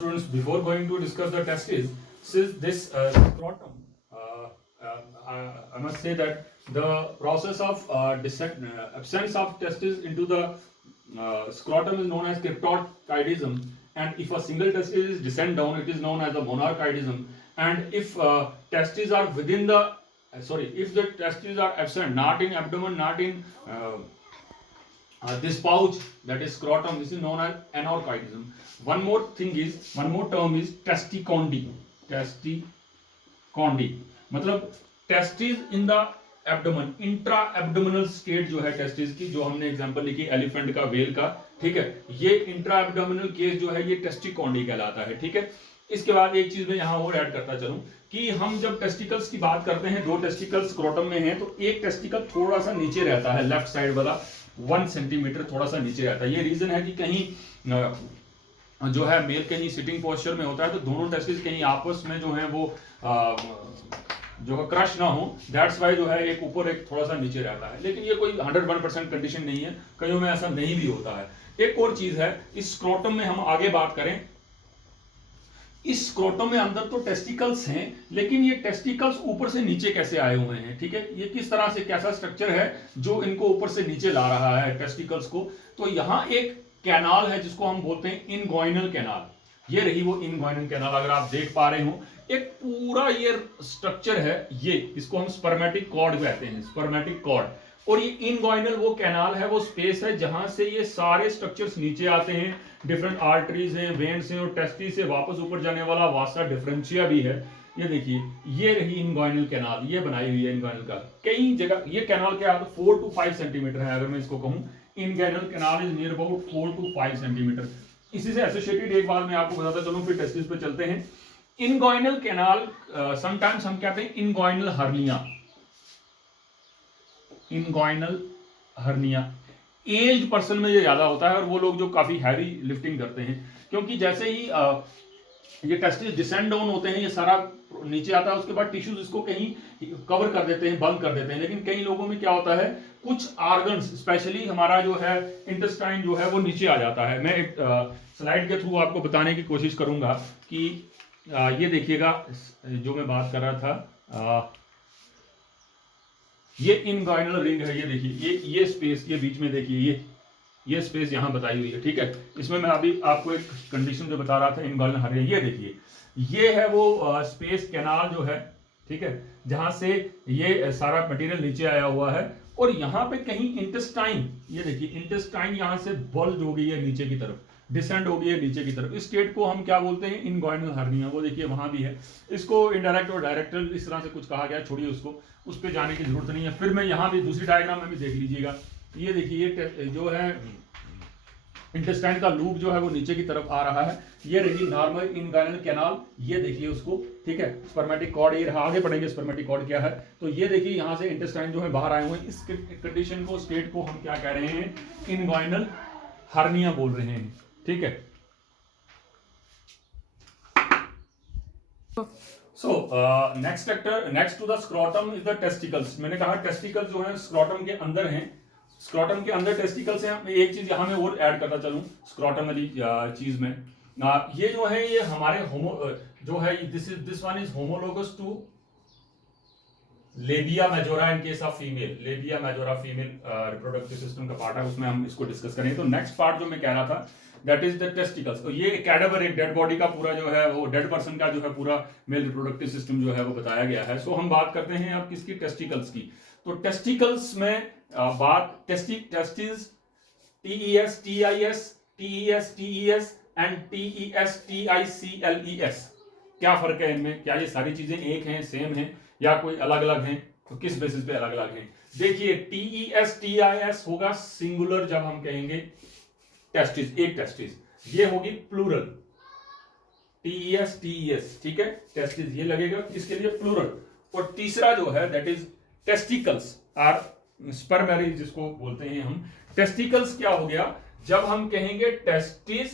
Students, before going to discuss the testes, since this scrotum, I must say that the process of absence of testes into the scrotum is known as cryptorchidism, and if a single testis is descend down, it is known as a monarchidism. And if testes are within the if the testes are absent, not in abdomen, not in this pouch, that is scrotum, this is known as anorchidism. One more term is testicondi. Testicondi मतलब testis in the abdomen, intra abdominal state जो है testis की, जो हमने example लिखी elephant का, well का, ठीक है, ये इंट्रा एब्डोमिनल केस जो है ये टेस्टिकोंडी कहलाता है, ठीक है। इसके बाद एक चीज मैं यहां और ऐड करता चलूं कि हम जब टेस्टिकल्स की बात करते हैं, दो टेस्टिकल्स स्क्रोटम में हैं, तो एक टेस्टिकल थोड़ा सा नीचे रहता है, लेफ्ट साइड वाला 1 सेंटीमीटर थोड़ा सा नीचे रहता है। ये रीजन है कि कहीं जो है मेल कहीं सिटिंग पोस्चर में होता है, तो दोनों टेस्टिस कहीं आपस में जो है वो जो है क्रश ना हो, दैट्स वाई जो है एक ऊपर एक थोड़ा सा नीचे रहता है। लेकिन ये कोई 101% कंडीशन नहीं है, कईयों में ऐसा नहीं भी होता है। एक और चीज है, इस स्क्रोटम में हम आगे बात करें, इस स्क्रोटम में अंदर तो टेस्टिकल्स हैं, लेकिन ये टेस्टिकल्स ऊपर से नीचे कैसे आए हुए हैं, ठीक है, ये किस तरह से, कैसा स्ट्रक्चर है जो इनको ऊपर से नीचे ला रहा है टेस्टिकल्स को। तो यहाँ एक कैनाल है जिसको हम बोलते हैं इनगोइनल कैनाल। ये रही वो इनगोइनल कैनाल, अगर आप देख पा रहे हो, एक पूरा ये स्ट्रक्चर है, ये इसको हम स्पर्मेटिक कॉर्ड कहते हैं, स्पर्मेटिक कॉर्ड। और ये इनगोइनल वो कैनाल है, वो स्पेस है जहां से ये सारे स्ट्रक्चर्स नीचे आते हैं, डिफरेंट आर्टरीज हैं, वेन्स हैं, और टेस्टिस से वापस ऊपर जाने वाला वासा डिफरेंशिया भी है। ये देखिए, ये रही इनगोइनल कैनाल, ये बनाई हुई है इनगोइनल का। कई जगह ये कैनाल क्या है, 4 to 5 सेंटीमीटर है, अगर मैं इसको कहूं, inguinal canal is near about 4 to 5 centimetre. इसी से एसोसिएटेड एक बात मैं आपको बताता चलूं, फिर टेस्टिस पे चलते हैं। इनगोइनल कैनाल समटाइम्स हम कहते हैं inguinal hernia. Inguinal hernia aged person में ये ज्यादा होता है, और वो लोग जो काफी हैवी लिफ्टिंग करते हैं, क्योंकि जैसे ही ये टेस्टिस डिसेंड डाउन होते हैं, ये सारा नीचे आता है, उसके बाद टिश्यूज इसको कहीं कवर कर देते हैं, बंद कर देते हैं। लेकिन कई लोगों में क्या होता है, कुछ ऑर्गन्स, स्पेशली हमारा जो है इंटेस्टाइन जो है वो नीचे आ जाता है। मैं एक स्लाइड के थ्रू आपको बताने की कोशिश करूंगा कि ये देखिएगा जो मैं बात कर रहा था, ये इनगोइनल रिंग है, ये देखिए, ये स्पेस, ये बीच में देखिए, ये स्पेस यहां बताई हुई है, ठीक है। इसमें मैं अभी आपको एक कंडीशन जो बता रहा था इनगोइनल हर्निया, ये देखिए, ये है वो स्पेस कैनाल जो है, ठीक है, जहां से ये सारा मटेरियल नीचे आया हुआ है। और यहाँ पे कहीं इंटेस्टाइन, ये देखिए इंटेस्टाइन यहां से बल्ज हो गई है नीचे की तरफ, डिसेंड हो गई है नीचे की तरफ। इस स्टेट को हम क्या बोलते हैं, इनगोइनल हर्निया। वो देखिए वहां भी है, इसको इनडायरेक्ट और डायरेक्ट इस तरह से कुछ कहा गया, छोड़िए उसको, उस पर जाने की जरूरत नहीं है। फिर मैं यहाँ भी दूसरी डायग्राम में भी देख लीजिएगा, ये देखिए, ये जो है इंटेस्टाइन का लूप जो है वो नीचे की तरफ आ रहा है। ये रही नॉर्मल इनगोइनल कैनाल, ये देखिए उसको, ठीक है। स्पर्मेटिक कॉर्ड ये रहा, आगे पढ़ेंगे स्पर्मेटिक कॉर्ड क्या है। तो ये देखिए यहाँ से इंटेस्टाइन जो है बाहर आए हुए हैं, इस कंडीशन को, स्टेट को हम क्या कह रहे हैं, इनगोइनल हर्निया बोल रहे हैं, ठीक है। So next to the scrotum is the testicles. मैंने कहा टेस्टिकल्स जो है स्क्रोटम के अंदर हैं, स्क्रोटम के अंदर टेस्टिकल्स हैं। एक चीज यहां मैं और ऐड करता चलूं स्क्रोटम वाली चीज में, ये जो है ये हमारे जो है this one is homologous to labia majora in case of female. Labia majora female reproductive system का पार्ट है, उसमें हम इसको डिस्कस करेंगे। तो नेक्स्ट पार्ट जो मैं कह रहा था, दैट इज द टेस्टिकल्स। तो ये कैडावर, एक डेड बॉडी का पूरा जो है वो डेड पर्सन का जो है पूरा मेल रिप्रोडक्टिव सिस्टम जो है वो बताया गया है। सो हम बात करते हैं अब किसकी, टेस्टिकल्स की। तो टेस्टिकल्स में बात testis, TES TIS, TES TES and TES TICLES, क्या फर्क है इनमें, क्या ये सारी चीजें एक हैं, सेम हैं, या कोई अलग अलग हैं, तो किस बेसिस पे अलग अलग हैं। देखिए TES TIS होगा सिंगुलर जब हम कहेंगे टेस्टिस, एक टेस्टिस, ये होगी प्लूरल, TES TES, ठीक है, टेस्टिस ये लगेगा किसके लिए, प्लूरल। और तीसरा जो है दैट इज टेस्टिकल्स आर स्पर्मेरी जिसको बोलते हैं हम। टेस्टिकल्स क्या हो गया, जब हम कहेंगे टेस्टिस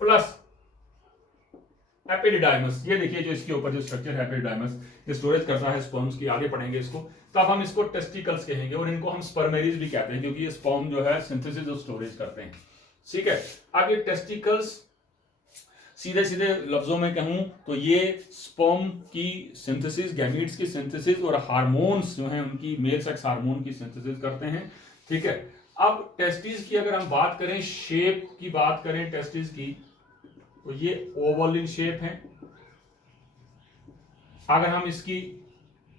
प्लस एपिडिडाइमस, ये देखिए जो इसके ऊपर जो स्ट्रक्चर है एपिडिडाइमस, ये स्टोरेज करता है स्पर्म्स की, आगे पढ़ेंगे इसको, तब हम इसको टेस्टिकल्स कहेंगे। और इनको हम स्पर्मेरीज भी कहते हैं, क्योंकि ये स्पर्म जो है सिंथेसिस और स्टोरेज करते हैं, ठीक है। अब ये टेस्टिकल्स सीधे सीधे लफ्जों में कहूं तो ये स्पर्म की सिंथेसिस, गैमीट्स की सिंथेसिस और हार्मोन्स जो हैं उनकी, मेल सेक्स हार्मोन की सिंथेसिस करते हैं, ठीक है। अब टेस्टिस की अगर हम बात करें, शेप की बात करें टेस्टिस की, तो ये ओवल इन शेप है। अगर हम इसकी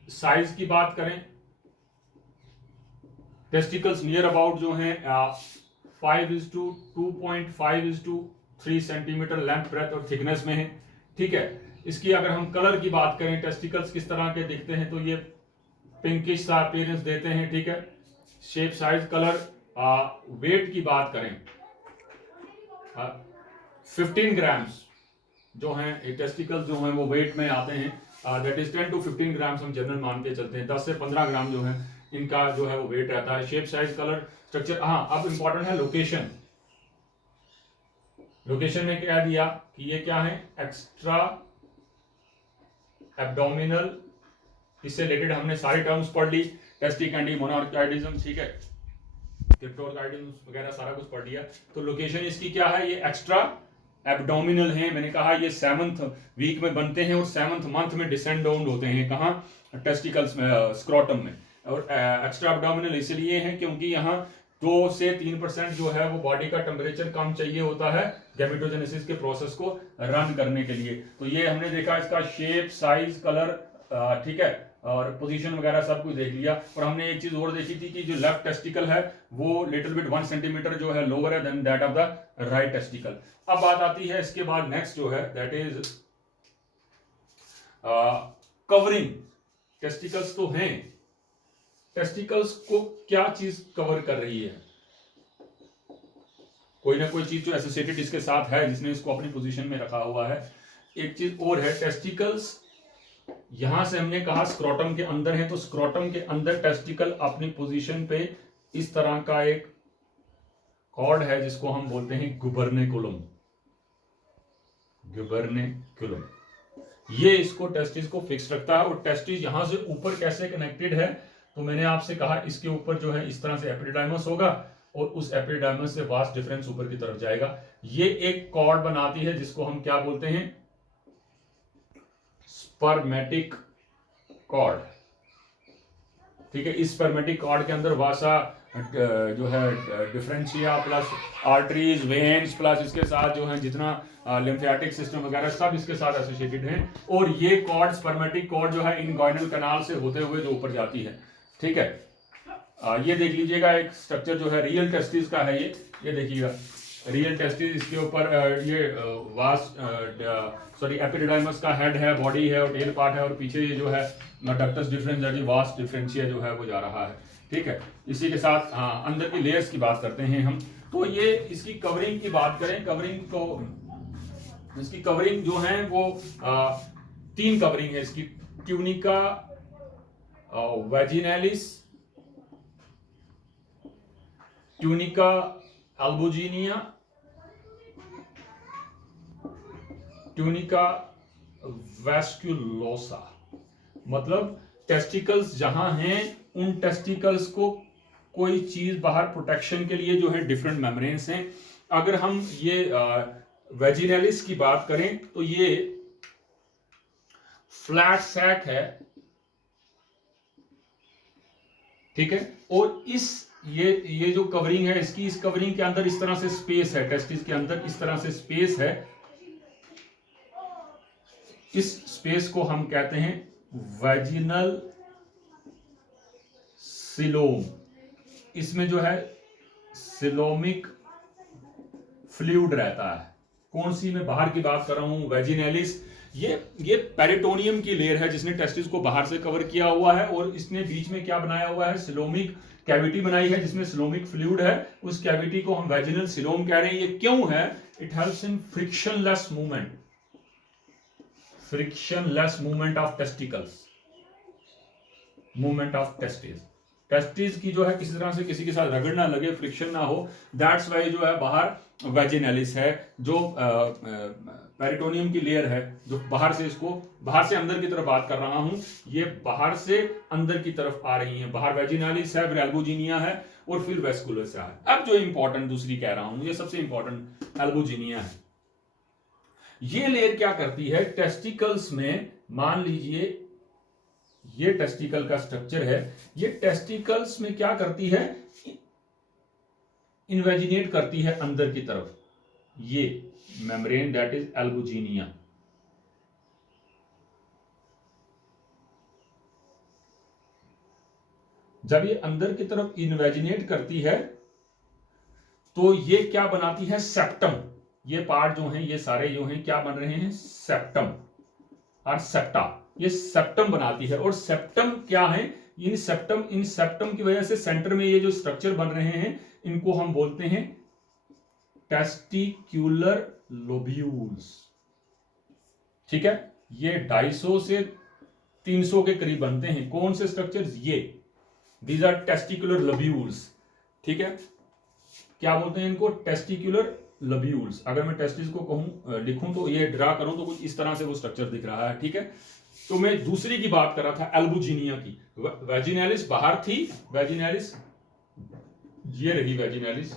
साइज की बात करें, टेस्टिकल्स नियर अबाउट जो हैं 5:2.5:3 सेंटीमीटर लेंथ, ब्रेथ और थिकनेस में है, ठीक है। इसकी अगर हम कलर की बात करें, टेस्टिकल्स किस तरह के दिखते हैं, तो ये पिंकिश सा अपीयरेंस देते हैं, ठीक है। Shape, size, colour. वेट की बात करें, 15 ग्राम्स जो हैं टेस्टिकल्स जो हैं वो वेट में आते हैं, दैट इज 10 to 15 ग्राम्स हम जनरल मान के चलते हैं, 10 से 15 ग्राम जो है इनका जो है वो वेट रहता है। Shape, size, colour, structure. हाँ, अब इंपॉर्टेंट है लोकेशन। लोकेशन में क्या दिया कि ये क्या है, एक्स्ट्रा एब्डोमिनल, इससे रिलेटेड हमने सारी टर्म्स पढ़ ली, टेस्टिकैंडी, मोनोआर्किडिज्म, ठीक है, क्रिप्टोआर्किडिज्म वगैरह सारा कुछ पढ़ लिया। तो लोकेशन इसकी क्या है, ये एक्स्ट्रा एब्डोमिनल है। मैंने कहा ये 7th वीक में बनते हैं और 7th मंथ में डिसेंड डाउन होते हैं, कहाँ, टेस्टिकल्स में, स्क्रोटम में। और एक्स्ट्रा एब्डोमिनल इसलिए है क्योंकि यहाँ 2 से 3% जो है वो बॉडी का टेम्परेचर कम चाहिए होता है गैमेटोजेनेसिस के प्रोसेस को रन करने के लिए। तो ये हमने देखा इसका शेप, साइज, कलर, ठीक है, और पोजीशन वगैरह सब कुछ देख लिया। और हमने एक चीज और देखी थी कि जो लेफ्ट टेस्टिकल है वो लिटिल बिट 1 सेंटीमीटर जो है लोअर है then that of the right testicle. अब बात आती है इसके बाद नेक्स्ट जो है दैट इज कवरिंग। टेस्टिकल्स तो हैं, टेस्टिकल्स को क्या चीज कवर कर रही है, कोई ना कोई चीज जो एसोसिएटेड इसके साथ है जिसने इसको अपनी पोजीशन में रखा हुआ है। एक चीज और है, टेस्टिकल्स यहां से हमने कहा स्क्रोटम के अंदर है, तो स्क्रोटम के अंदर टेस्टिकल अपनी पोजीशन पे इस तरह का एक कॉर्ड है जिसको हम बोलते हैं गुबर्नेकुलम। गुबर्नेकुलम ये इसको, टेस्टिस को फिक्स रखता है। और टेस्टिस यहां से ऊपर कैसे कनेक्टेड है, तो मैंने आपसे कहा इसके ऊपर जो है इस तरह से एपिडिडाइमस होगा और उस एपिडिडाइमस से वास्ट डिफरेंस ऊपर की तरफ जाएगा। ये एक कॉर्ड बनाती है जिसको हम क्या बोलते हैं, स्पर्मेटिक कॉर्ड, ठीक है। इस स्पर्मेटिक कॉर्ड के अंदर वासा जो है differentia plus arteries, veins plus इसके साथ जो है जितना लिम्फेटिक सिस्टम वगैरह सब इसके साथ एसोसिएटेड हैं। और ये कॉर्ड, स्पर्मेटिक कॉर्ड जो है इनगॉइनल कनाल से होते हुए जो ऊपर जाती है, ठीक है। ये देख लीजिएगा एक स्ट्रक्चर जो है रियल टेस्टिस का है, ये देखिएगा रियल टेस्टिस, इसके ऊपर ये एपिडिडाइमस का हेड है, बॉडी है और टेल पार्ट है, और पीछे ये जो है डक्टस डिफरेंस वास्ट डिफरेंशिया जो है वो जा रहा है, ठीक है। इसी के साथ अंदर की लेयर्स की बात करते हैं हम। तो ये इसकी कवरिंग की बात करें, कवरिंग तो इसकी कवरिंग जो है वो 3 कवरिंग है इसकी, ट्यूनिका वेजिनैलिस, ट्यूनिका अल्बुजिनिया, ट्यूनिका वैस्कुलोसा। मतलब टेस्टिकल्स जहां हैं उन टेस्टिकल्स को कोई चीज बाहर प्रोटेक्शन के लिए जो है डिफरेंट मेम्ब्रेन्स हैं। अगर हम ये वेजिनैलिस की बात करें तो ये फ्लैट सैक है, ठीक है। और इस ये जो कवरिंग है इसकी, इस कवरिंग के अंदर इस तरह से स्पेस है, टेस्टिस के अंदर इस तरह से स्पेस है। इस स्पेस को हम कहते हैं वेजिनल सिलोम। इसमें जो है सिलोमिक फ्लूइड रहता है। कौन सी मैं बाहर की बात कर रहा हूं, वेजिनैलिस। ये पेरिटोनियम की लेयर है जिसने टेस्टिस को बाहर से कवर किया हुआ है, और इसने बीच में क्या बनाया हुआ है, सिलोमिक कैविटी बनाई है जिसमें सिलोमिक फ्लूइड है। उस कैविटी को हम वेजिनल सिलोम कह रहे हैं। ये क्यों है, it helps in frictionless movement, frictionless movement of testicles, movement of testis. Testis की जो है किसी तरह से किसी के साथ रगड़ ना लगे, फ्रिक्शन ना हो, दैट्स वाई जो है बाहर वेजिनैलिस है, जो पेरिटोनियम की लेयर है, जो बाहर से, इसको बाहर से अंदर की तरफ बात कर रहा हूं, ये बाहर से अंदर की तरफ आ रही है। बाहर वेजिनैलिस है, फिर एल्बुजिनिया है और फिर वेस्कुलस है। अब जो इंपॉर्टेंट दूसरी कह रहा हूं, ये सबसे इंपॉर्टेंट एल्बुजिनिया है। ये लेयर क्या करती है टेस्टिकल्स में, मान लीजिए ये टेस्टिकल का स्ट्रक्चर है, ये टेस्टिकल्स में क्या करती है, इन्वेजिनेट करती है अंदर की तरफ, ये मेम्ब्रेन दैट इज एल्बुजिनिया। जब ये अंदर की तरफ इन्वेजिनेट करती है तो ये क्या बनाती है, सेप्टम। ये पार्ट जो है, ये सारे जो हैं क्या बन रहे हैं, सेप्टम और सेप्टा, ये सेप्टम बनाती है। और सेप्टम क्या है, इन सेप्टम की वजह से सेंटर में ये जो स्ट्रक्चर बन रहे हैं इनको हम बोलते हैं टेस्टिक्यूलर लोब्यूल्स। ठीक है, ये 250 से 300 के करीब बनते हैं। कौन से स्ट्रक्चर्स, ये दीज आर टेस्टिकुलर लोब्यूल्स। ठीक है, क्या बोलते हैं इनको, टेस्टिकुलर लोब्यूल्स। अगर मैं टेस्टिस को कहूं, लिखूं तो ये ड्रा करूं तो कुछ इस तरह से वो स्ट्रक्चर दिख रहा है। ठीक है, तो मैं दूसरी की बात कर रहा था, एल्बुजिनिया की। वेजिनालिस बाहर थी, वेजिनालिस ये रही, वेजिनालिस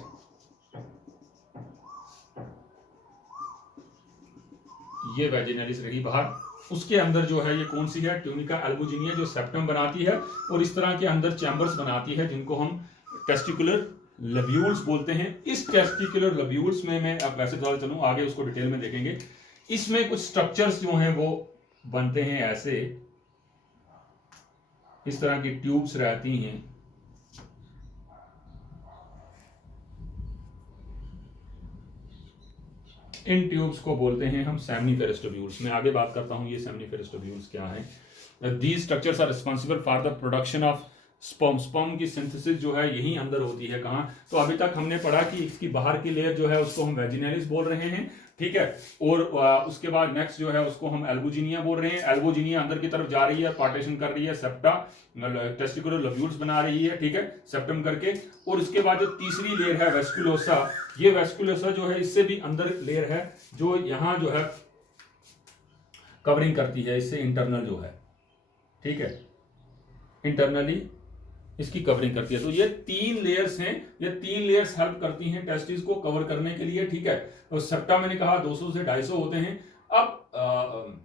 ये वेजिनालिस रही बाहर। उसके अंदर जो है ये कौन सी है, ट्यूनिका एल्बुजिनिया, जो सेप्टम बनाती है और इस तरह के अंदर चैम्बर्स बनाती है जिनको हम टेस्टिकुलर लोब्यूल्स बोलते हैं। इस टेस्टिकुलर लोब्यूल्स में मैं अब वैसे थोड़ा चलूं आगे, उसको डिटेल में देखेंगे। इसमें कुछ स्ट्रक्चर्स जो हैं वो बनते हैं ऐसे, इस तरह की ट्यूब्स रहती हैं। इन ट्यूब्स को बोलते हैं हम सेम्निफेरस ट्यूब्यूल्स। मैं आगे बात करता हूं ये सेम्निफेरस ट्यूब्यूल्स क्या है। These structures are responsible for the production of sperm. Sperm की सिंथेसिस जो है यही अंदर होती है। कहां, तो अभी तक हमने पढ़ा कि इसकी बाहर की लेयर जो है उसको हम वेजिनालिस बोल रहे हैं। ठीक है, और उसके बाद नेक्स्ट जो है उसको हम एल्बुजिनिया बोल रहे हैं। एल्बुजिनिया अंदर की तरफ जा रही है, पार्टीशन कर रही है, सेप्टा टेस्टिकुलर लोब्यूल्स बना रही है। ठीक है, सेप्टम करके। और इसके बाद जो तीसरी लेयर है वेस्कुलोसा, ये वेस्कुलोसा जो है इससे भी अंदर लेयर है जो यहां जो है कवरिंग करती है इससे इंटरनल जो है। ठीक है, इंटरनली इसकी कवरिंग करती है। तो ये 3 लेयर्स हैं, ये 3 लेयर्स हेल्प करती हैं टेस्टिस को कवर करने के लिए। ठीक है, तो सेप्टा मैंने कहा 200 से 250 होते हैं। अब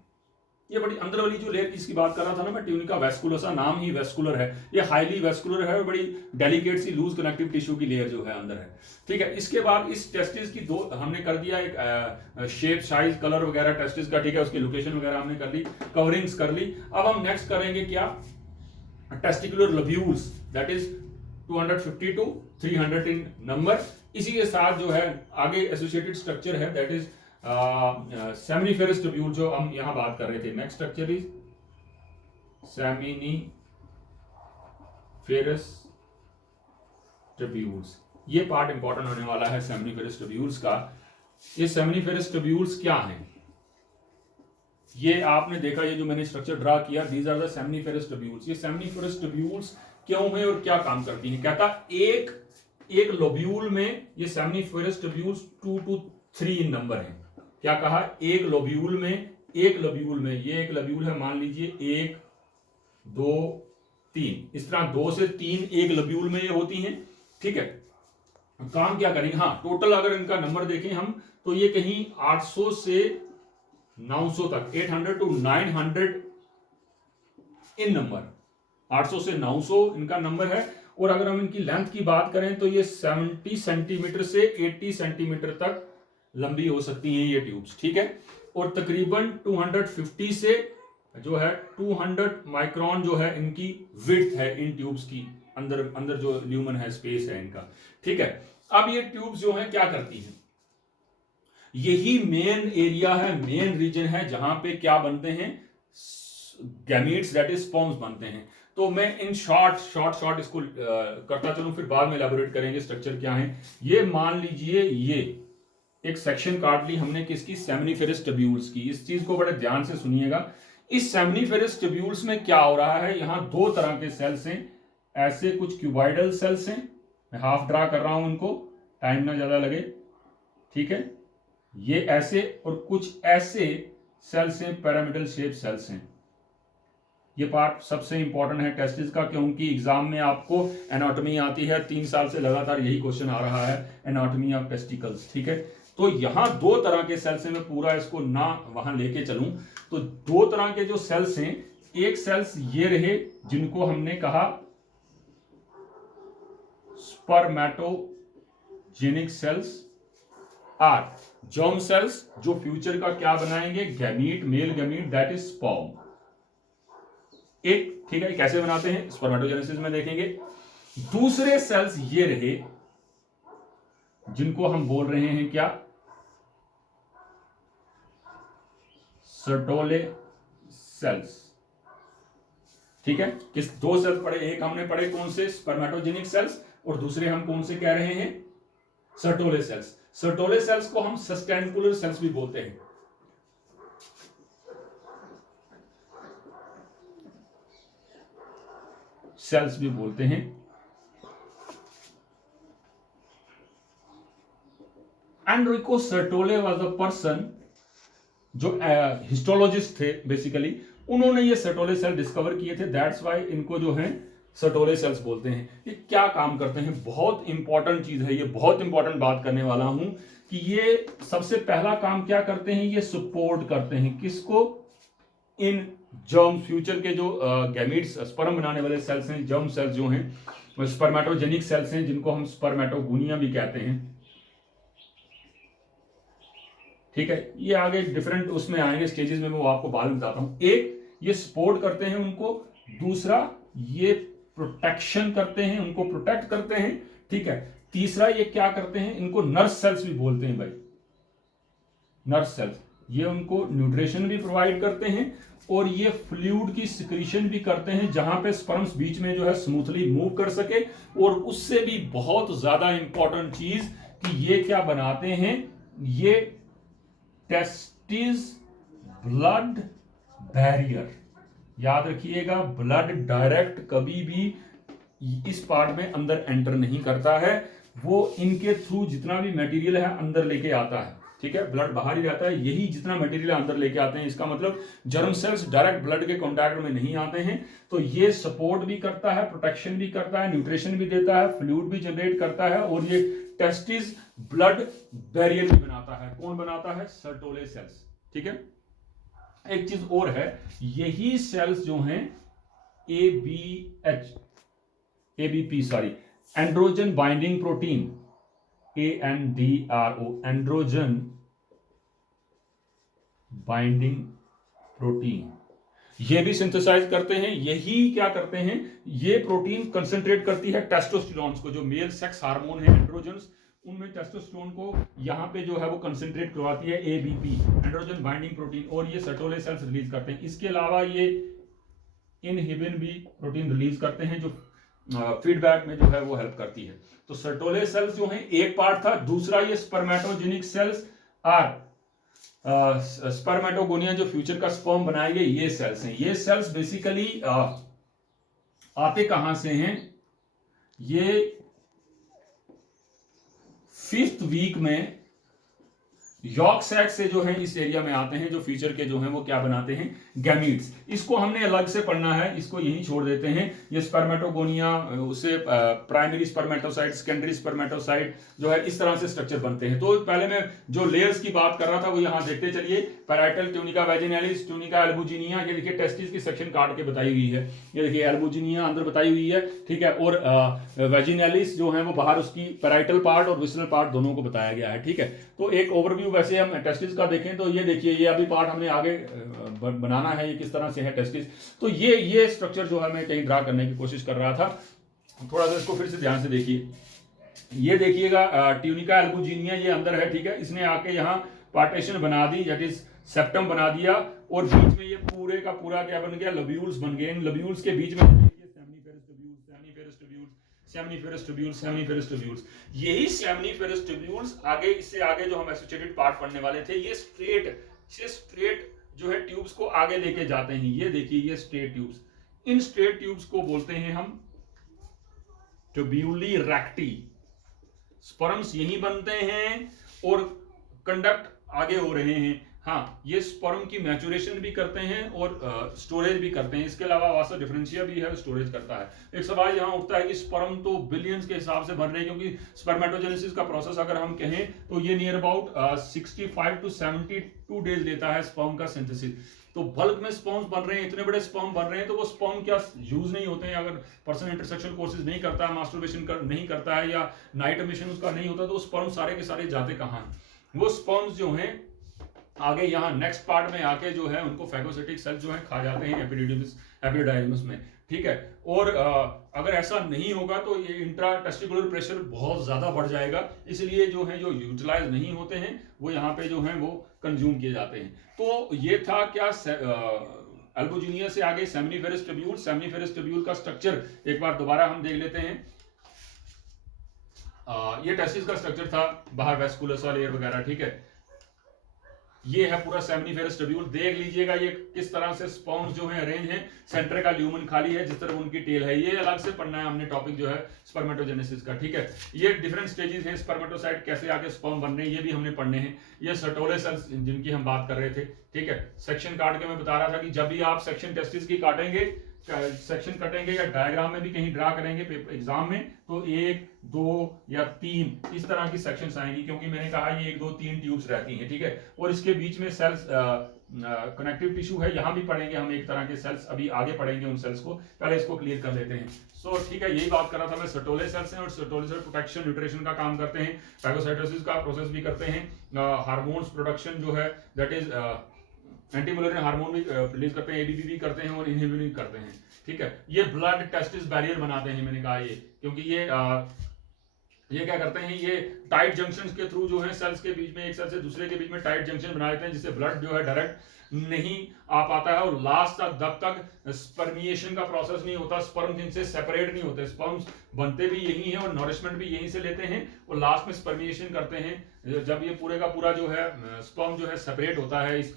ये बड़ी अंदर वाली जो लेयर इसकी बात कर रहा था ना मैं, ट्यूनिका वेस्कुलोसा, नाम ही वेस्कुलर है, ये हाईली वेस्कुलर है और बड़ी डेलिकेट सी लूज कनेक्टिव टिश्यू की लेयर जो है अंदर है। ठीक है, इसके बाद इस टेस्टिस की दो हमने कर दिया, एक शेप, साइज, कलर वगैरह टेस्टिस का। ठीक है, उसकी लोकेशन वगैरह हमने कर ली, कवरिंग्स कर ली। अब हम नेक्स्ट करेंगे क्या, testicular lobules, that is 250 to 300 in number. इसी के साथ जो है आगे एसोसिएटेड स्ट्रक्चर है, दैट इज सेमिनिफेरस ट्यूब्यूल, जो हम यहां बात कर रहे थे। Next structure is seminiferous tubules. ये पार्ट इंपॉर्टेंट होने वाला है सेमिनिफेरस ट्यूब्यूल्स का। ये सेमिनिफेरस ट्यूब्यूल्स क्या हैं, ये आपने देखा, ये जो मैंने स्ट्रक्चर ड्रा किया, these are the seminiferous tubules. ये सेमिनिफेरस ट्यूब्यूल्स क्यों है और क्या काम करती हैं। कहता एक लोब्यूल में ये seminiferous tubules 2 to 3 in number है। क्या कहा, एक लोब्यूल में ये एक लोब्यूल है, मान लीजिए 1 2 3, इस तरह 2 से 3 एक लोब्यूल में ये होती हैं। ठीक है, काम क्या करेंगे, हाँ टोटल अगर इनका नंबर देखें हम तो ये कहीं 800 से 900 तक, 800 to 900 इन नंबर, 800 से 900 इनका नंबर है। और अगर हम इनकी लेंथ की बात करें तो ये 70 सेंटीमीटर से 80 सेंटीमीटर तक लंबी हो सकती हैं ये ट्यूब्स। ठीक है, और तकरीबन 250 से जो है 200 माइक्रोन जो है इनकी विड्थ है इन ट्यूब्स की, अंदर जो ल्यूमन है, स्पेस है इनका। ठीक है, अब ये ट्यूब्स जो है क्या करती हैं, यही मेन एरिया है, मेन रीजन है जहां पे क्या बनते हैं, गैमीट्स, दैट इज स्पर्म्स बनते हैं। तो मैं इन शॉर्ट इसको करता चलूं, फिर बाद में एलैबोरेट करेंगे स्ट्रक्चर क्या है। ये मान लीजिए ये एक सेक्शन काट ली हमने किसकी, सेमिनिफेरस ट्यूब्यूल्स की। इस चीज को बड़े ध्यान से सुनिएगा। इस सेमिनिफेरस ट्यूब्यूल्स में क्या हो रहा है, यहां 2 तरह के सेल्स हैं। ऐसे कुछ क्यूबॉइडल सेल्स हैं, मैं हाफ ड्रा कर रहा हूं इनको, टाइम ना ज्यादा लगे। ठीक है, ये ऐसे, और कुछ ऐसे सेल्स हैं, पिरामिडल शेप सेल्स हैं। ये पार्ट सबसे इंपॉर्टेंट है टेस्टिस का, क्योंकि एग्जाम में आपको एनाटॉमी आती है, 3 साल से लगातार यही क्वेश्चन आ रहा है, एनाटॉमी ऑफ टेस्टिकल्स। ठीक है, तो यहां दो तरह के सेल्स हैं, मैं पूरा इसको ना वहां लेके चलूं तो दो तरह के जो सेल्स हैं, एक सेल्स ये रहे जिनको हमने कहा स्पर्मेटोजेनिक सेल्स आर जर्म सेल्स, जो फ्यूचर का क्या बनाएंगे, gamete, male gamete, that is sperm. एक, ठीक है, कैसे बनाते हैं स्पर्मेटोजेनेसिस में देखेंगे। दूसरे सेल्स ये रहे जिनको हम बोल रहे हैं क्या, सर्टोले सेल्स। ठीक है, किस दो सेल्स पढ़े, एक हमने पढ़े कौन से, स्पर्मेटोजेनिक सेल्स, और दूसरे हम कौन से कह रहे हैं, सर्टोले सेल्स। सर्टोले सेल्स को हम सस्टेंकुलर सेल्स भी बोलते हैं। सेल्स भी बोलते हैं। एनरिको सर्टोले वाज अ पर्सन जो हिस्टोलॉजिस्ट थे बेसिकली, उन्होंने ये सर्टोले सेल डिस्कवर किए थे, दैट्स वाई इनको जो है सर्टोले सेल्स बोलते हैं। ये क्या काम करते हैं, बहुत इंपॉर्टेंट चीज है, ये बहुत इंपॉर्टेंट बात करने वाला हूं कि ये सबसे पहला काम क्या करते हैं, ये सपोर्ट करते हैं किसको, इन जर्म, फ्यूचर के जो गैमीट्स, स्पर्म बनाने वाले सेल्स हैं, जर्म सेल्स जो हैं, स्पर्मेटोजेनिक सेल्स हैं, जिनको हम स्पर्मेटोगोनिया भी कहते हैं। ठीक है, ये आगे डिफरेंट उसमें आएंगे स्टेजेस में, वो आपको बाद में बताता हूं। एक, ये सपोर्ट करते हैं उनको, दूसरा ये प्रोटेक्शन करते हैं, उनको प्रोटेक्ट करते हैं। ठीक है, तीसरा ये क्या करते हैं, इनको नर्स सेल्स भी बोलते हैं भाई, नर्स सेल्स। ये उनको न्यूट्रिशन भी प्रोवाइड करते हैं और ये फ्लूइड की सिक्रीशन भी करते हैं, जहां पे स्पर्म्स बीच में जो है स्मूथली मूव कर सके। और उससे भी बहुत ज्यादा इंपॉर्टेंट चीज कि ये क्या बनाते हैं, ये टेस्टिस ब्लड बैरियर। याद रखिएगा, ब्लड डायरेक्ट कभी भी इस पार्ट में अंदर एंटर नहीं करता है, वो इनके थ्रू जितना भी मटेरियल है अंदर लेके आता है। ठीक है, ब्लड बाहर ही रहता है, यही जितना मटेरियल अंदर लेके आते हैं। इसका मतलब जर्म सेल्स डायरेक्ट ब्लड के कांटेक्ट में नहीं आते हैं। तो ये सपोर्ट भी करता है, प्रोटेक्शन भी करता है, न्यूट्रिशन भी देता है, फ्लूइड भी जनरेट करता है, और ये टेस्टिस ब्लड बैरियर भी बनाता है। कौन बनाता है, सर्टोले सेल्स। ठीक है, एक चीज और है, यही सेल्स जो हैं ABP androgen binding protein, ANDRO, androgen binding protein, ये भी सिंथेसाइज करते हैं। यही क्या करते हैं, ये प्रोटीन कंसंट्रेट करती है टेस्टोस्टेरोन को, जो मेल सेक्स हार्मोन है एंड्रोजन्स, उनमें टेस्टोस्टेरोन को यहाँ पे जो है वो कंसंट्रेट करवाती है ABP, एंड्रोजन बाइंडिंग प्रोटीन, और ये सर्टोले सेल्स रिलीज करते हैं। इसके अलावा ये इनहिबिन भी प्रोटीन रिलीज करते हैं, जो फीडबैक में जो है वो हेल्प करती है। तो सर्टोले सेल्स जो है एक पार्ट था। दूसरा, ये स्पर्मेटोजेनिक सेल्स आर स्पर्मेटोगोनिया, जो फ्यूचर का स्पर्म बनाएंगे, ये सेल्स हैं। ये सेल्स बेसिकली आते कहां से हैं, ये 5th वीक में यॉर्क सैक से जो है इस एरिया में आते हैं, जो फ्यूचर के जो हैं वो क्या बनाते हैं, गैमीट्स। इसको हमने अलग से पढ़ना है, इसको यहीं छोड़ देते हैं। ये स्पर्मेटोगोनिया, उससे प्राइमरी स्पर्मेटोसाइट, सेकेंडरी स्पर्मेटोसाइट जो है, इस तरह से स्ट्रक्चर बनते हैं। तो पहले मैं जो लेयर्स की बात कर रहा था वो यहां देखते चलिए। पैराइटल ट्यूनिका वेजिनैलिस, ट्यूनिका एल्बुजिनिया, ये देखिए टेस्टिस की सेक्शन काट के बताई हुई है। ये देखिए एल्बुजिनिया अंदर बताई हुई है, ठीक है, और वेजिनैलिस जो है वो बाहर, उसकी पैराइटल पार्ट और विसरल पार्ट दोनों को बताया गया है। ठीक है, तो एक ओवरव्यू वैसे हम टेस्टिस का देखें तो ये देखिए, ये अभी पार्ट हमने आगे बनाना है, ये किस तरह से है टेस्टिस। तो ये स्ट्रक्चर जो है मैं कहीं ड्रा करने की कोशिश कर रहा था, थोड़ा सा इसको फिर से ध्यान से देखिए। ये देखिएगा ट्यूनिका एल्बुजिनिया ये अंदर है, ठीक है, इसने आके यहाँ पार्टीशन बना दी, दैट इज सेप्टम बना दिया, और बीच में ये पूरे का पूरा क्या बन गया, लब्यूल्स बन गए। इन लब्यूल्स के बीच में सेमिनिफेरस ट्यूब्यूल्स, यही सेमिनिफेरस ट्यूब्यूल्स आगे, इससे आगे जो हम एसोसिएटेड पार्ट पढ़ने वाले थे, ये स्ट्रेट जो है ट्यूब्स को आगे लेके जाते हैं। ये देखिए, ये straight tubes, in straight tubes को बोलते हैं हम ट्यूब्यूली रेक्टी। स्पर्म्स यही बनते हैं और कंडक्ट आगे हो रहे हैं। हाँ, ये स्पर्म की मैचुरेशन भी करते हैं और स्टोरेज भी करते हैं। इसके अलावा वासा डिफरेंशिया भी है, स्टोरेज करता है। एक सवाल यहाँ उठता है कि स्पर्म तो बिलियंस के हिसाब से बन रहे हैं, क्योंकि स्पर्मेटोजेनेसिस का प्रोसेस अगर हम कहें तो ये नियर अबाउट 65 to 72 डेज लेता है स्पर्म का सिंथेसिस। तो बल्क में स्पर्म्स बन रहे हैं, इतने बड़े स्पर्म बन रहे हैं, तो वो स्पर्म क्या यूज नहीं होते हैं? अगर पर्सन इंटरसेक्शुअल कोर्सेज नहीं करता है, मास्टरबेशन नहीं करता है, या नाइट एमिशन उसका नहीं होता, तो स्पर्म सारे के सारे जाते कहाँ हैं? वो स्पर्म्स जो हैं आगे यहाँ नेक्स्ट पार्ट में आके जो है उनको फैगोसिटिक सेल्स जो है खा जाते हैं एपिडिडाइमिस में, ठीक है। और अगर ऐसा नहीं होगा तो ये इंट्रा टेस्टिकुलर प्रेशर बहुत ज्यादा बढ़ जाएगा, इसलिए जो है जो यूटिलाइज नहीं होते हैं वो यहाँ पे जो है वो कंज्यूम किए जाते हैं। तो ये था क्या अल्बुजिनिया से आगे सेमिनिफेरस ट्यूब्यूल। सेमिनिफेरस ट्यूब्यूल का स्ट्रक्चर एक बार दोबारा हम देख लेते हैं। ये टेस्टिस का स्ट्रक्चर था, बाहर वेस्कुलर लेयर वगैरह, ठीक है। ये है पूरा सेमिनिफेरस ट्यूब्यूल, देख लीजिएगा ये किस तरह से स्पर्म्स जो है अरेंज हैं। सेंटर का ल्यूमन खाली है, जिस तरह उनकी टेल है। ये अलग से पढ़ना है हमने टॉपिक जो है स्पर्मेटोजेनेसिस का, ठीक है। ये डिफरेंट स्टेजेस हैं, स्पर्मेटोसाइट कैसे आके स्पर्म बनने, ये भी हमने पढ़ने हैं। ये सर्टोले सेल्स जिनकी हम बात कर रहे थे, ठीक है। सेक्शन काट के मैं बता रहा था कि जब भी आप सेक्शन टेस्टिस की काटेंगे, सेक्शन कटेंगे या डायग्राम में भी कहीं ड्रा करेंगे एग्जाम में, तो 1 2 या 3 इस तरह की सेक्शंस आएंगी, क्योंकि मैंने कहा ये 1 2 3 ट्यूब्स रहती हैं, ठीक है। और इसके बीच में सेल्स कनेक्टिव टिश्यू है, यहां भी पढ़ेंगे हम एक तरह के सेल्स, अभी आगे पढ़ेंगे उन सेल्स को, पहले इसको क्लियर कर लेते हैं। सो ठीक है, यही बात कर रहा था मैं। सर्टोले सेल्स हैं और सर्टोले सेल प्रोटेक्शन न्यूट्रिशन का काम करते हैं, फैगोसाइटोसिस का प्रोसेस भी करते हैं, हार्मोन्स प्रोडक्शन जो है दैट इज एंटीमुलर हार्मोन भी रिलीज करते हैं, एडीपी भी करते हैं और इनहिबिट भी करते हैं, ठीक है। ये ब्लड टेस्टिस बैरियर बनाते हैं, मैंने कहा ये, क्योंकि ये क्या करते हैं, ये टाइट जंक्शंस के थ्रू जो है सेल्स के बीच में, एक सेल से दूसरे के बीच में टाइट जंक्शन बना देते हैं, जिससे ब्लड जो है डायरेक्ट नहीं आ पाता है, और लास्ट तक जब तक स्पर्मिएशन का प्रोसेस नहीं होता, स्पर्म जिनसे सेपरेट नहीं होते, स्पर्म्स बनते भी यही हैं और नॉरिशमेंट भी यहीं से लेते हैं, और लास्ट में स्पर्मिएशन करते हैं जब ये पूरे का पूरा जो है स्पर्म जो है सेपरेट होता है इस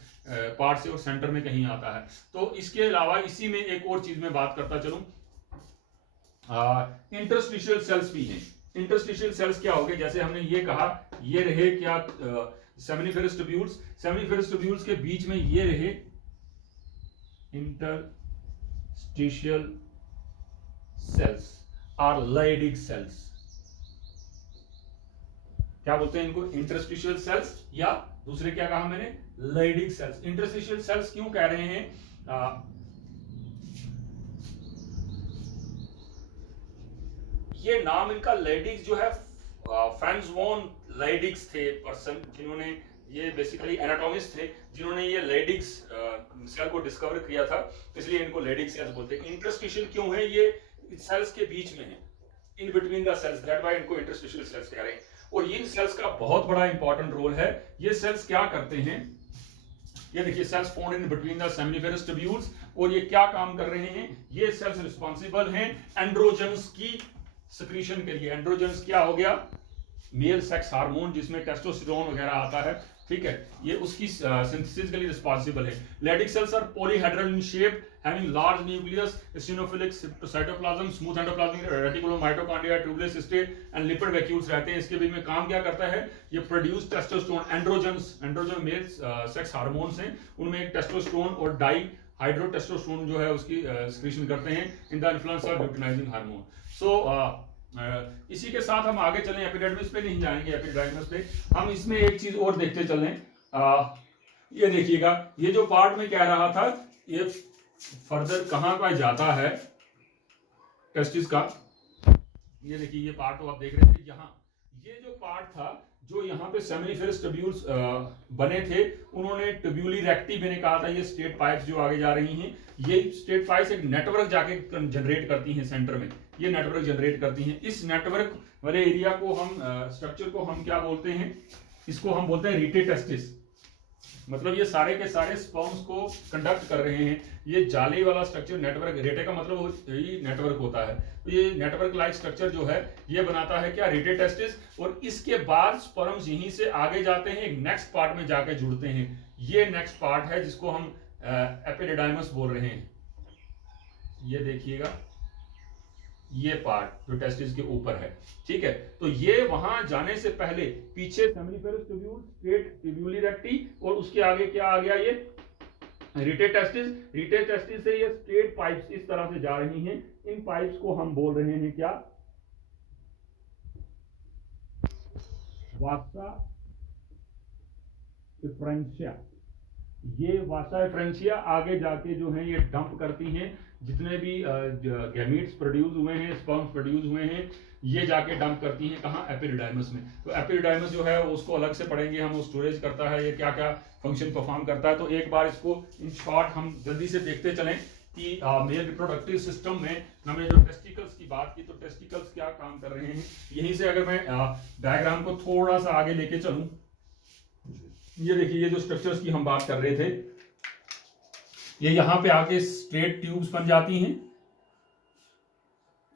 पार्ट से और सेंटर में कहीं आता है। तो इसके अलावा इसी में एक और चीज में बात करता चलूं, इंटरस्टिशियल सेल्स भी हैं। इंटरस्टिशियल सेल्स क्या हो गए, जैसे हमने ये कहा, ये रहे क्या सेमिनिफेरस ट्यूब्यूल्स, सेमिनिफेरस ट्यूब्यूल्स के बीच में ये रहे इंटरस्टिशियल सेल्स आर लाइडिक सेल्स। क्या बोलते हैं इनको? इंटरस्टिशियल सेल्स, या दूसरे क्या कहा मैंने, लाइडिक सेल्स। इंटरस्टिशियल सेल्स क्यों कह रहे हैं? ये नाम इनका लाइडिक्स जो है, फ्रांस वॉन लाइडिक्स थे पर्सन जिन्होंने, ये बेसिकली एनाटॉमिस्ट थे जिन्होंने ये लाइडिक्स सेल को डिस्कवर किया था, इसलिए इनको लाइडिक सेल्स बोलते हैं। इंटरस्टिशियल क्यों है? ये सेल्स के बीच में है, in between the cells, that why इनको इंटरस्टिशियल सेल्स कह रहे हैं। और इन सेल्स का बहुत बड़ा इंपॉर्टेंट रोल है। ये सेल्स क्या करते हैं, ये देखिए, cells found in between the seminiferous tubules, और ये क्या काम कर रहे हैं? ये सेल्स रिस्पांसिबल हैं एंड्रोजन्स की सिक्रीशन के लिए। एंड्रोजन्स क्या हो गया? मेल सेक्स हार्मोन जिसमें टेस्टोस्टेरोन वगैरह आता है, ठीक है, ये उसकी सिंथेसिस के लिए रिस्पांसिबल है। Leydig cells are polyhedral in shape, having large nucleus, eosinophilic cytoplasm, smooth endoplasmic reticulum, mitochondria, tubular state and lipid vacuoles रहते हैं। इसके बीच में काम क्या करता है? ये produce testosterone, androgen male sex hormones हैं, उनमें एक टेस्टोस्टेरोन और डाई हाइड्रोटेस्टोस्टेरोन जो है उसकी सिक्रीशन करते हैं in the influence of luteinising hormone. So इसी के साथ हम आगे चलें, एपिडर्मिस पे नहीं जाएंगे, एपिडर्मिस पे हम इसमें एक चीज और देखते चलें। ये देखिएगा, ये जो पार्ट में कह रहा था, ये फर्दर कहां का जाता है टेस्टिस का, ये देखिए, ये पार्ट तो आप देख रहे थे, यहाँ ये जो पार्ट था, जो यहाँ पे सेमिनिफेरस ट्यूब्यूल्स बने थे, उन्होंने ट्यूब्यूली रेक्टी, मैंने कहा था, ये स्टेट पाइप्स जो आगे जा रही हैं, ये स्टेट पाइप्स एक नेटवर्क जाके जनरेट करती हैं सेंटर में, ये नेटवर्क जनरेट करती हैं। इस नेटवर्क वाले एरिया को हम स्ट्रक्चर को हम क्या बोलते हैं? इसको हम बोलते हैं रीटे टेस्टिस। मतलब ये सारे के सारे स्पर्म्स को कंडक्ट कर रहे हैं। ये जाली वाला स्ट्रक्चर नेटवर्क, रेटे का मतलब यही नेटवर्क होता है। तो ये नेटवर्क लाइक स्ट्रक्चर जो है ये बनाता है क्या? रेटे टेस्टिस। और इसके बाद स्पर्म्स यहीं से आगे जाते हैं, एक नेक्स्ट पार्ट में जाके जुड़ते हैं। ये नेक्स्ट पार्ट है जिसको हम एपिडिडाइमस बोल रहे हैं। ये देखिएगा, ये पार्ट जो टेस्टिस के ऊपर है, ठीक है। तो ये वहां जाने से पहले पीछे सेमिनिफेरस ट्यूब्यूल, स्ट्रेट ट्यूब्यूली रेक्टी, और उसके आगे क्या आ गया, ये रिटे टेस्टिस। रिटे टेस्टिस से ये स्ट्रेट पाइप्स इस तरह से जा रही हैं। इन पाइप्स को हम बोल रहे हैं क्या, वासा एफरेंशिया। ये वासा एफरेंशिया आगे जाके जो है ये डंप करती हैं, जितने भी गैमीट्स प्रोड्यूस हुए हैं, स्पर्म्स प्रोड्यूस हुए हैं, ये जाके डंप करती हैं कहाँ, एपिडिडाइमस में। तो एपिडिडाइमस जो है उसको अलग से पढ़ेंगे हम, वो स्टोरेज करता है, ये क्या क्या फंक्शन परफॉर्म करता है। तो एक बार इसको इन शॉर्ट हम जल्दी से देखते चलें कि मेल रिप्रोडक्टिव सिस्टम में हमने जो टेस्टिकल्स की बात की, तो टेस्टिकल्स क्या काम कर रहे हैं। यहीं से अगर मैं डायग्राम को थोड़ा सा आगे लेके चलूं, ये देखिए, ये जो स्ट्रक्चर्स की हम बात कर रहे थे, ये यहां पे आके स्ट्रेट ट्यूब्स बन जाती हैं,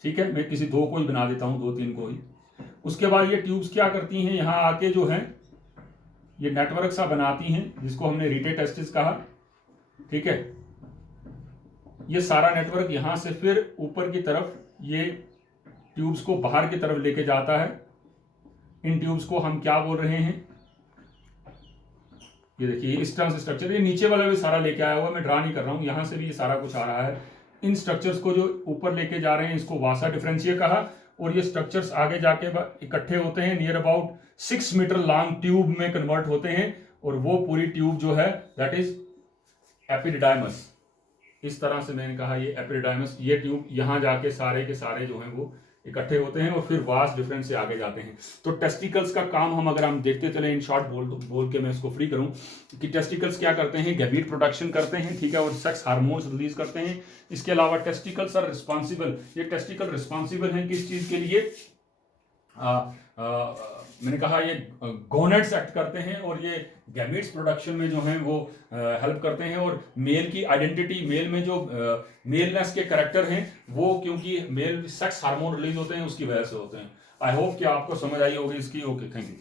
ठीक है। मैं किसी दो को ही बना देता हूं, दो तीन को ही। उसके बाद ये ट्यूब्स क्या करती हैं, यहां आके जो है ये नेटवर्क सा बनाती हैं, जिसको हमने रिटे टेस्टिस कहा, ठीक है। ये सारा नेटवर्क यहां से फिर ऊपर की तरफ ये ट्यूब्स को बाहर की तरफ लेके जाता है। इन ट्यूब्स को हम क्या बोल रहे हैं, ये देखिए इस तरह से स्ट्रक्चर, ये नीचे वाला भी सारा लेके आया हुआ, मैं ड्रा नहीं कर रहा हूं, यहां से भी ये सारा कुछ आ रहा है। इन स्ट्रक्चर्स को जो ऊपर लेके जा रहे हैं, इसको वासा डिफरेंशिया कहा। और ये स्ट्रक्चर्स आगे जाके इकट्ठे होते हैं, near about 6 metre long tube में कन्वर्ट होते हैं, और वो पूरी ट्यूब जो है दैट इज एपिडिडाइमस। इस तरह से मैंने कहा ये एपिडिडाइमस, ये ट्यूब यहां जाके सारे के सारे जो हैं वो इकट्ठे होते हैं और फिर वास डिफरेंस से आगे जाते हैं। तो टेस्टिकल्स का काम हम अगर हम देखते चले, इन शॉर्ट बोल के मैं इसको फ्री करूं कि टेस्टिकल्स क्या करते हैं, गैमीट प्रोडक्शन करते हैं, ठीक है, और सेक्स हार्मोन्स रिलीज करते हैं। इसके अलावा टेस्टिकल्स आर रिस्पॉन्सिबल, ये टेस्टिकल रिस्पॉन्सिबल हैं किस चीज के लिए, मैंने कहा ये गोनेड्स एक्ट करते हैं, और ये गैमीट्स प्रोडक्शन में जो हैं वो हेल्प करते हैं। और मेल की आइडेंटिटी, मेल में जो मेलनेस के कैरेक्टर हैं वो, क्योंकि मेल सेक्स हार्मोन रिलीज होते हैं उसकी वजह से होते हैं। आई होप कि आपको समझ आई होगी इसकी। Okay, thank you.